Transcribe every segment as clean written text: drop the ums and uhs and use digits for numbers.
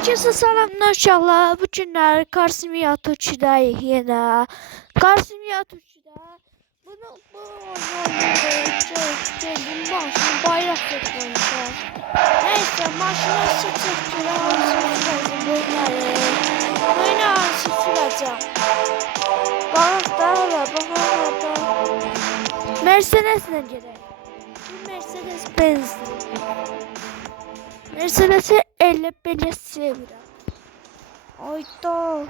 Herkese selamlar inşallah. Bu günler Car Simulator 2'deyiz yine. Car Simulator 2'de bu oyunu maşın bayrak koyacağız. Neyse maşını seçeceğim. Oyunu seçeceğim. Bakalım. Mercedes ne gerek? Bu Mercedes Benz. Mercedes'i elle bile seviyorum. Ayda.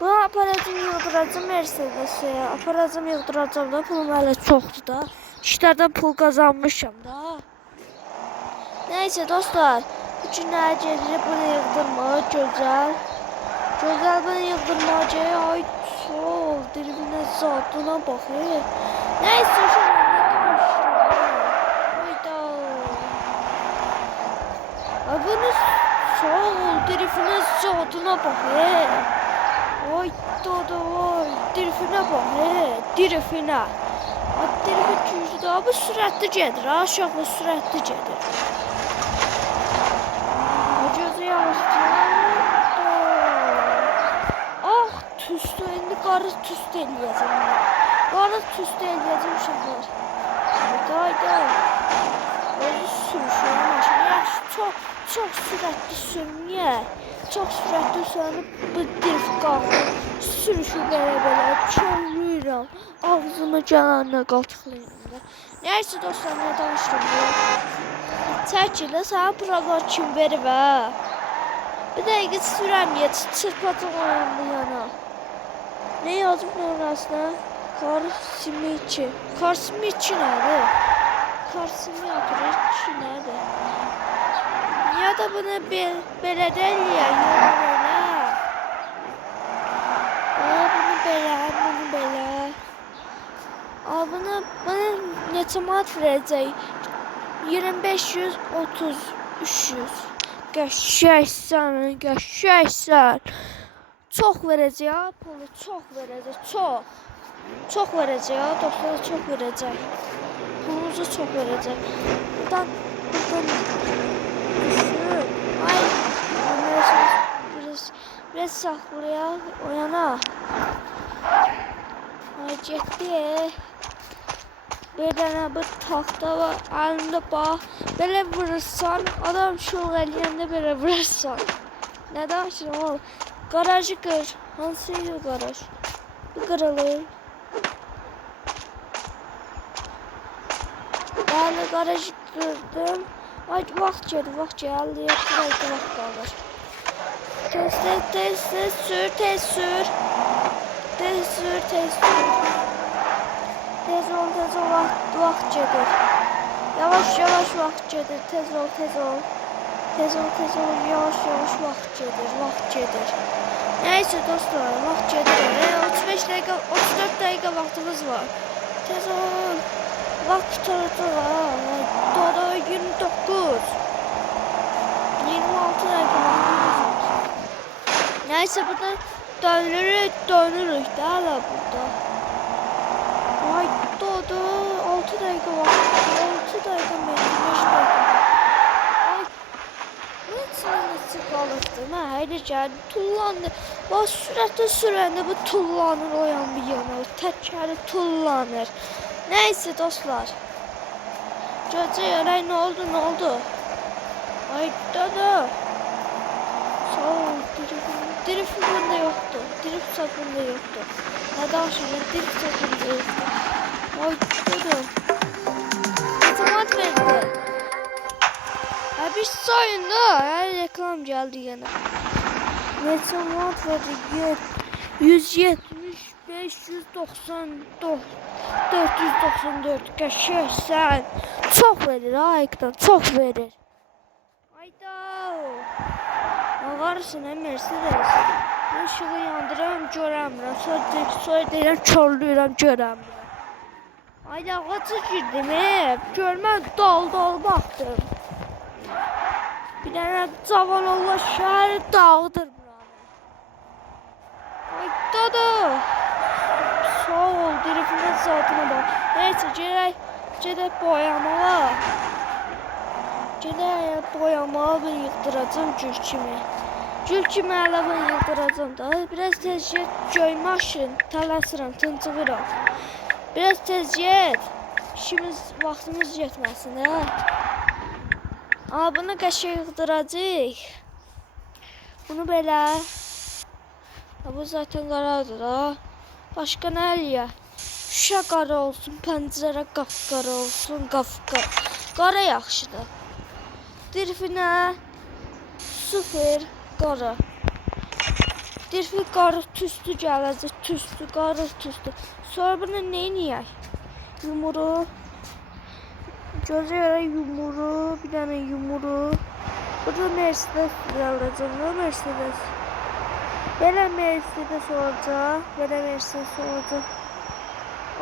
Bu aparatımı yıldıracağım Mercedes'e. Aparatımı yıldıracağım da pulum hələ çoxdur da. İşlərdən pul kazanmışım da. Neyse dostlar. Bu günlər gedirik bunu yıldırmağa gözəl. Gözəl bunu yıldırmacaya ay sol. Dilimine zatına bakır. Neyse şöyle Abone sol dirifine zatına bak he. Ay da vay dirifine bak he. Dirifine. Dirifi güclü daha bu süratli gedir. Aşağı süratli gedir. Gözü yavaşça. Ah tüstü indi qarı tüstü eləyəcəm. Qarı tüstü eləyəcəm şəhər. Hayda. Özü sürüşüyor maşını. Yaxşı çok süratli sürmüyor. Çok süratli sürüp bu drift qalxır. Sürüşü belə çöllüyürəm. Ağzıma gələnlə qaltıqlayıram. Neyse dostlar ne danışdım bu? Çəkirlə sana proqlar kim verib hə? Bir dəqiqə sürəməyə çırpacaq oyun bu yana. Ne yazıb orasına? Car Simulator. Car Simulator nədir? Car Simulator 2 nədir? Ya da bunu belə deyillər, bunu belə. Bunu neçə manat verəcək? 25-100, 30-300. Qəşəksən. Çox verəcək ha, pulu çox verəcək, çox verəcək ha, dostlar çox verəcək. Pulunuzu çox verəcək. Buradan ay biraz saxlayaq o yana. Ay getdi. Bir dənə bir taxta var, əlində bax. Belə vurursan, adam şoq eləyəndə belə vurursan. Nə danışırım oğlum? Garajı qır. Hansı ilə garaj? Bu qırılır. Bəli, garajı qırdım. Ay vaxt gəldi, 57 dəqiqə vaxt qalır. Tez sür. Tez ol, vaxt gedir. Yavaş vaxt gedir. Tez ol. Yavaş vaxt gedir. Neyse dostlar, vaxt gedir. 35 dəqiqə, 34 dəqiqə vaxtımız var. Tez ol. Vaxt tutardı var. Daha 29. 26 dəqiqə vaxtımız var. Neyse burada dönürük də hala burada. Ay doğdu 6 dəqiqə var. 6 dəqiqə mı? 5 dəqiqə. Ay necə qalıqdım ha? Hələ gəldi tullandı. Bax sürətlə sürəndə bu tullanır o yan bir yana. Təkəri tullanır. Neyse dostlar. Görək nə oldu? Ay da. Sağ ol drift bunda yoktu. Drift satında yoktu. Neden şimdi drift satında yoktu? Ay dedim. İtimat verdi. Bir sayında reklam geldi yine. İtimat verdi. 175, 194, 494 qəşəksən. Çox verir ha ekran, çox verir. Ayda. Ağarsın Mercedes. Işığı yandıram görəmirəm. Sonra deyirəm körlüyürəm görəmirəm. Ayda ağaca girdim görmən dal baxdım. Bir dənə cavan Allah şəhəri dağıdır buranı. Ayda da. Sağ ol dirifinin zatına bak. Neyse gedək boyamağa. Gene boyamamı yıktıracağım gül kimi. Gül kimi əlavə yıldıracağım da. Biraz tez get, göyme aşın. Tələsirəm, tıncıvıram. Biraz tez get. İşimiz, vaxtımız yetməsin, hə? Bunu qəşəng yıldıracaq. Bunu belə. Bu zaten qaradır, ha. Başqa nə eləyək? Şüşə qara olsun, pəncərə qapqara olsun, qara yaxşıdır. Dirfinə 0 qara. Dirfi qara tüstü gələcək, tüstü, qara tüstü. Sonra bunu nə eləyək? Yumuru. Gözə görə yumuru, bir dənə yumuru. Burada Mercedes alacağım, Mercedes. Belə Mercedes olacaq, belə Mercedes olacaq.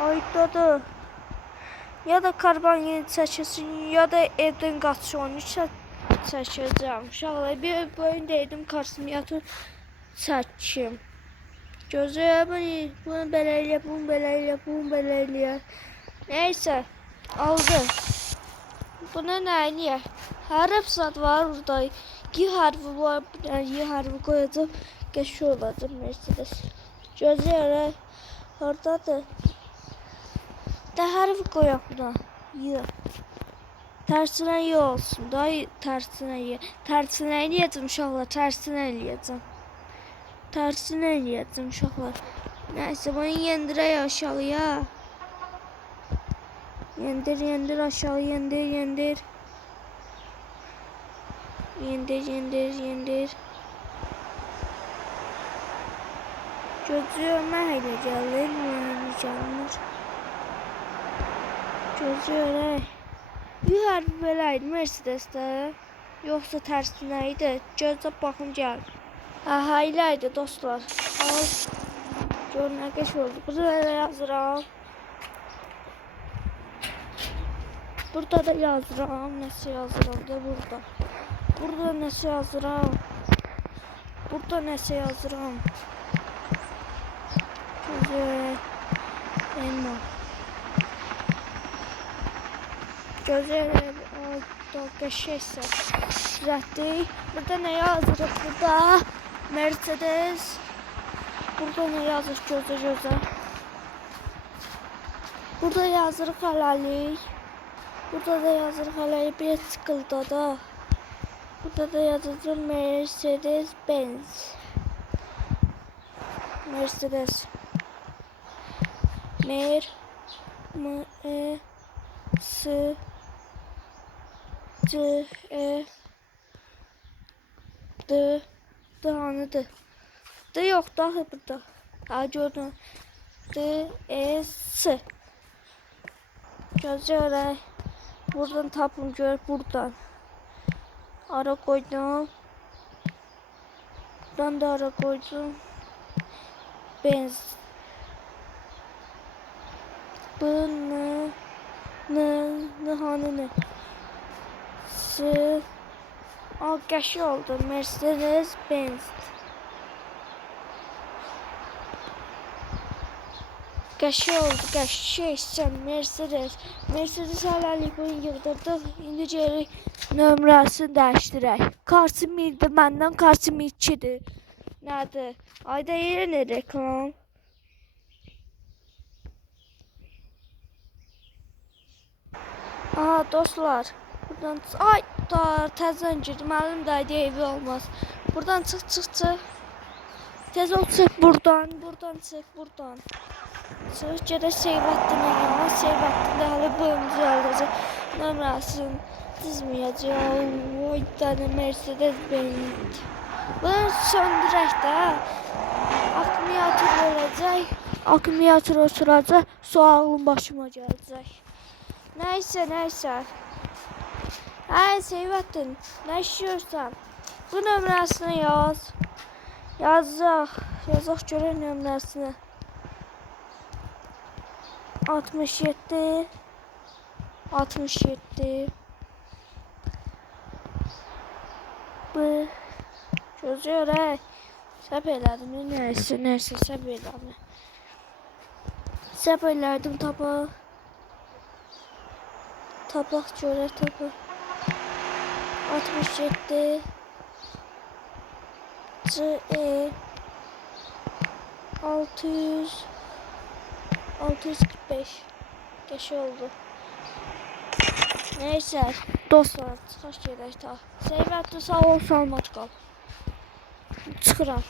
Aydadır. Ya da karban yeni çəkilsin, ya da evdən qaçışını çəkəcəm. Uşaqlar, bir boyun deydim, karsimyator çəkim. Gözə, bunu belə eləyə, bunu belə eləyə, bunu belə eləyə. Neysə, aldı. Buna nə eləyək? Hərf zad var burada. Y hərfi var, Y hərfi qoyacaq. Qəşəng olacaq Mercedes. Gözə, hardadır? Da hərfi qoyaq buna. Y. Tərsinə Y olsun da, tərsinə Y. Tərsinə eləyəcəm uşaqlar, tərsinə eləyəcəm. Tərsinə eləyəcəm uşaqlar. Nəysə, bunu yendirək aşağıya. Yendir aşağı, yendir. Yendir. Gözlüyorum, elə gəlir. Gözlüyorum. Bir hərfi belə idi Mercedes'də. Yoxsa tərsinə idi. Gözlə baxım gəl. Aha, elə idi dostlar. Al. Gör nə qəşəng oldu. Burada yazıram. Burada da yazıram. Nəsə yazıram da burada. Burada nəsə yazıram. Burada nəsə yazıram. Güzel. Elma. Güzel. Qəşəngsə. Düzəltdik. Burada nə yazırıq? Burada Mercedes. Burada nə yazır? Gözə. Burada yazırıq hələlik. Burada da yazırıq hələlik. Bir sıkıldı da. Burada da yazılır Mercedes-Benz. Mercedes. D hanıdır? D yox dahi burada. Ha gördüm. S. Gözlə. Buradan tapım gör buradan. Ara koydum. Buradan da ara koydum. Benz. B n hanını. S. Qəşəng oldu. Mercedes Benz. Qəşəng oldu. Qəşəngsən Mercedes. Mercedes hələlik bunu yığdırdıq. İndi gəlirik nömrəsini dəyişdirək. Karsim 1-dir, məndən Karsim 2-dir. Nədir? Ayda yerinə reklam. Aha dostlar. Buradan ay təzən girdim. Mənim də evi olmaz. Buradan çıx. Tez ol çıx buradan. Buradan. Çıx gedək Seyvəddinə yana. Seyvəddində hələ bölümcü alacaq. Nömrəsini dizməyəcək. Oy tane Mercedes Benz. Bunu söndürək də. Akkumulyator olacaq. Akkumulyator oturacaq. Sualım başıma gələcək. Nəysə. Ay Seyvəddin, nə işiyorsan? Bu nömrəsini yaz. Yazaq görək nömrəsini. 67 B gözürək. Səb elədim, nəysə səb elədim. Səb elədim tapaq görək tapaq. 67 CE 600 645 Geç oldu. Neyse dostlar, çıxış gedək ta. Seyvətli sağ ol, salamat qal. Çıxıram.